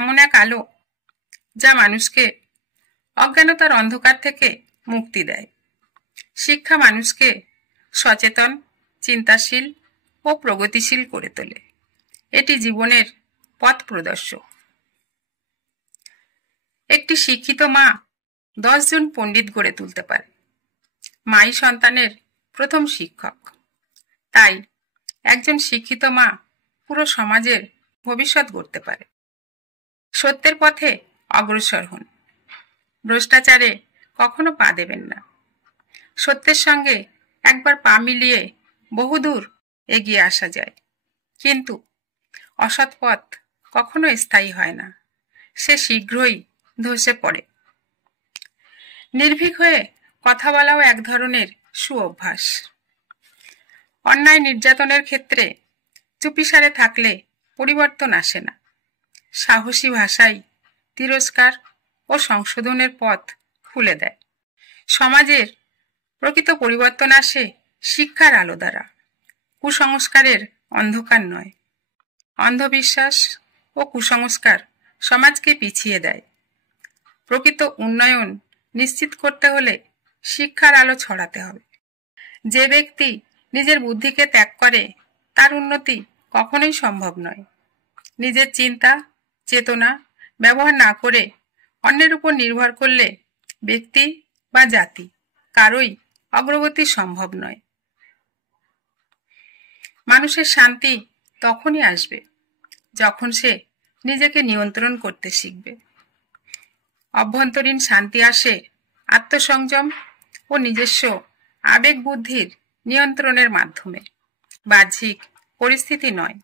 এমন এক আলো যা মানুষকে অজ্ঞানতার অন্ধকার থেকে মুক্তি দেয়। শিক্ষা মানুষকে সচেতন, চিন্তাশীল ও প্রগতিশীল করে তোলে। এটি জীবনের পথ প্রদর্শক। একটি শিক্ষিত মা 10 জন পণ্ডিত গড়ে তুলতে পারে। মাই সন্তানের প্রথম শিক্ষক। তাই একজন শিক্ষিত মা পুরো সমাজের ভবিষ্যৎ গড়তে পারে। সত্যের পথে অগ্রসর হন। ভ্রষ্টাচারে কখনো পা দেবেন না। সত্যের সঙ্গে একবার পা মিলিয়ে বহুদূর এগিয়ে আসা যায়, কিন্তু অসৎ পথ কখনো স্থায়ী হয় না, সে শীঘ্রই ধসে পড়ে। নির্ভীক হয়ে কথা বলাও এক ধরনের সুঅভ্যাস। অন্যায় নির্যাতনের ক্ষেত্রে চুপিসারে থাকলে পরিবর্তন আসে না। সাহসী ভাষাই তিরস্কার ও সংশোধনের পথ খুলে দেয়। সমাজের প্রকৃত পরিবর্তন আসে শিক্ষার আলো দ্বারা, কুসংস্কারের অন্ধকার নয়। অন্ধবিশ্বাস ও কুসংস্কার সমাজকে পিছিয়ে দেয়। প্রকৃত উন্নয়ন নিশ্চিত করতে হলে শিক্ষার আলো ছড়াতে হবে। যে ব্যক্তি নিজের বুদ্ধিকে ত্যাগ করে তার উন্নতি কখনোই সম্ভব নয়। নিজের চিন্তা, চেতনা ব্যবহার না করে অন্যের উপর নির্ভর করলে ব্যক্তি বা জাতি কারোই অগ্রগতি সম্ভব নয়। মানুষের শান্তি তখনই আসবে যখন সে নিজেকে নিয়ন্ত্রণ করতে শিখবে। অভ্যন্তরীণ শান্তি আসে আত্মসংযম ও নিজস্ব আবেগ বুদ্ধির নিয়ন্ত্রণের মাধ্যমে, বাহ্যিক পরিস্থিতি নয়।